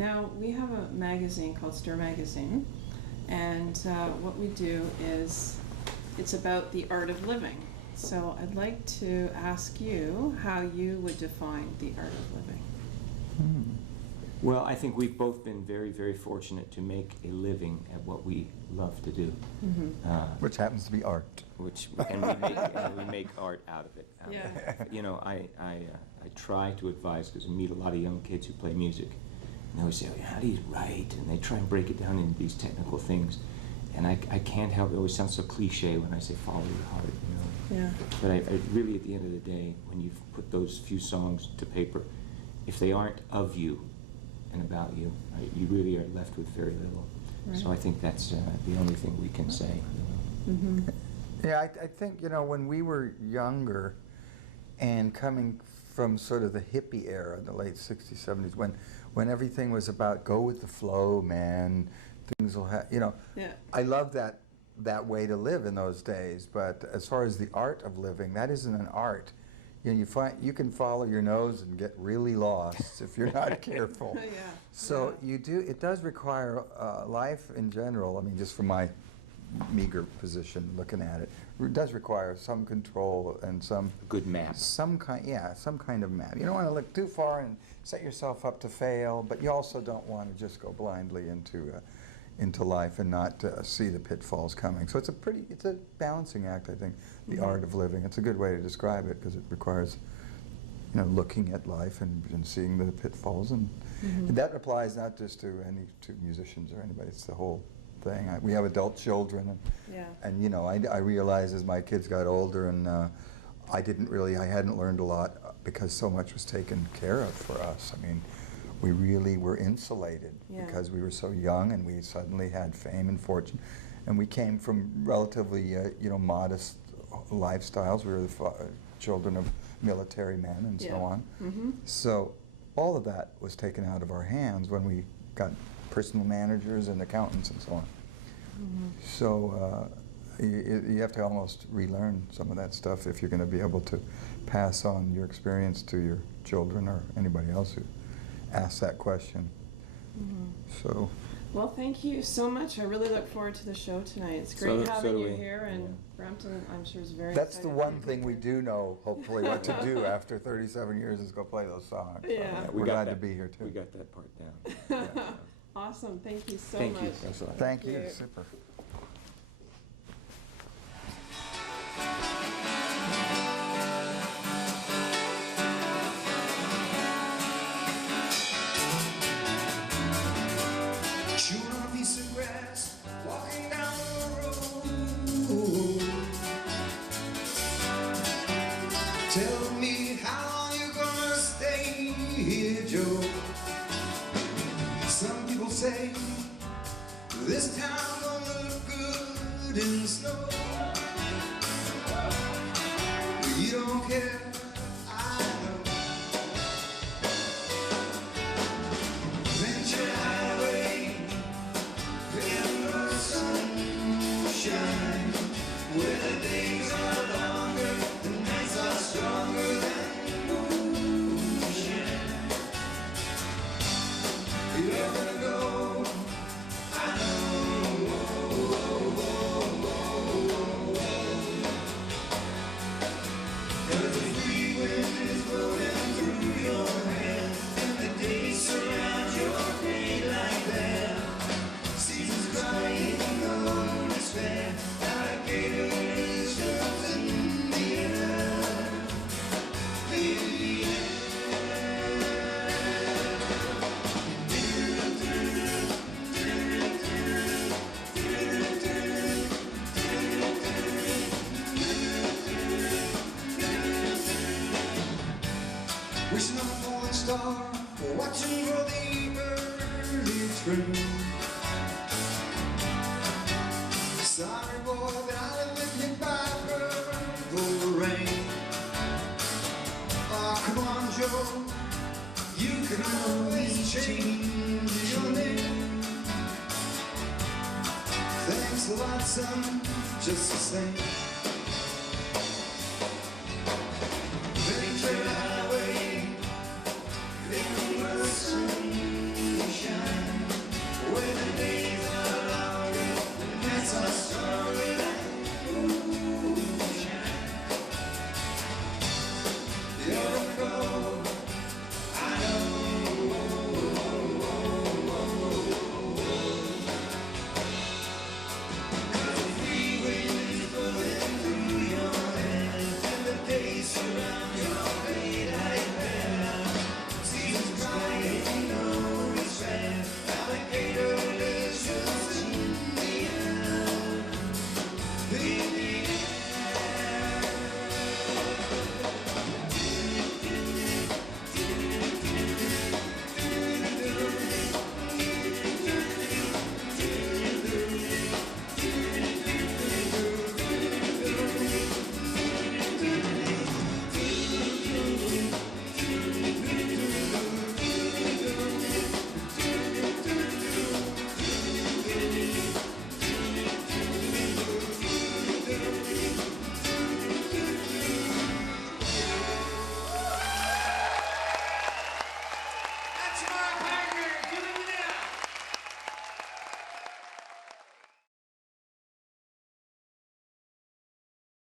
Now, we have a magazine called Stir Magazine, and what we do is, it's about the art of living. So I'd like to ask you how you would define the art of living. Well, I think we've both been very, very fortunate to make a living at what we love to do. Which happens to be art. And we make art out of it. Yeah. You know, I try to advise, because I meet a lot of young kids who play music, and they always say, "Oh, how do you write?" And they try and break it down into these technical things. And I can't help it. It always sounds so cliche when I say follow your heart, you know. Yeah. But I really, at the end of the day, when you've put those few songs to paper, if they aren't of you and about you, right, you really are left with very little. Right. So I think that's the only thing we can say. Yeah, I think, you know, when we were younger and coming from sort of the hippie era, the late 60s, 70s, when everything was about go with the flow, man, things will happen, you know. Yeah. I love that way to live in those days, but as far as the art of living, that isn't an art. You know, you can follow your nose and get really lost if you're not careful. Yeah. So it does require life in general, I mean, just from my meager position looking at it, it does require some control and some Good map. some kind of map. You don't want to look too far and set yourself up to fail, but you also don't want to just go blindly into life and not see the pitfalls coming. So it's a balancing act, I think, the art of living. It's a good way to describe it, because it requires, you know, looking at life and seeing the pitfalls, and that applies not just to musicians or anybody. It's the whole thing. We have adult children, and you know, I realized as my kids got older, and I hadn't learned a lot because so much was taken care of for us. I mean, we really were insulated because we were so young, and we suddenly had fame and fortune, and we came from relatively you know, modest lifestyles. We were the children of military men and so on. So all of that was taken out of our hands when we got personal managers and accountants and so on. So you have to almost relearn some of that stuff if you're going to be able to pass on your experience to your children or anybody else who asks that question. So. Well, thank you so much. I really look forward to the show tonight. It's great having you here, and Brampton, I'm sure, is very That's the excited. one thing we do know, hopefully, what to do after 37 years is go play those songs. Yeah. So we're glad to be here, too. We got that part down. Awesome. Thank you so Thank much. you. Thanks a lot. Thank you. Super. Chewing on a piece of grass, walking down the road. Tell me how long you gonna stay here, Joe. Some people say this town don't look good in the snow. You don't care, I know. Venture highway in the sunshine, where the days are longer, the nights are stronger than moonshine. You're gonna go, I know. Cause the free wind is blowing through your hair, and the days surround your feet like that. Seasons crying, no despair, alligators jumps in the air. In the air. Wishing on a falling star, watching for the early spring. Sorry boy, but I live with you by purple rain. Oh, come on, Joe, you can always change your name. Thanks a lot, son, just the same.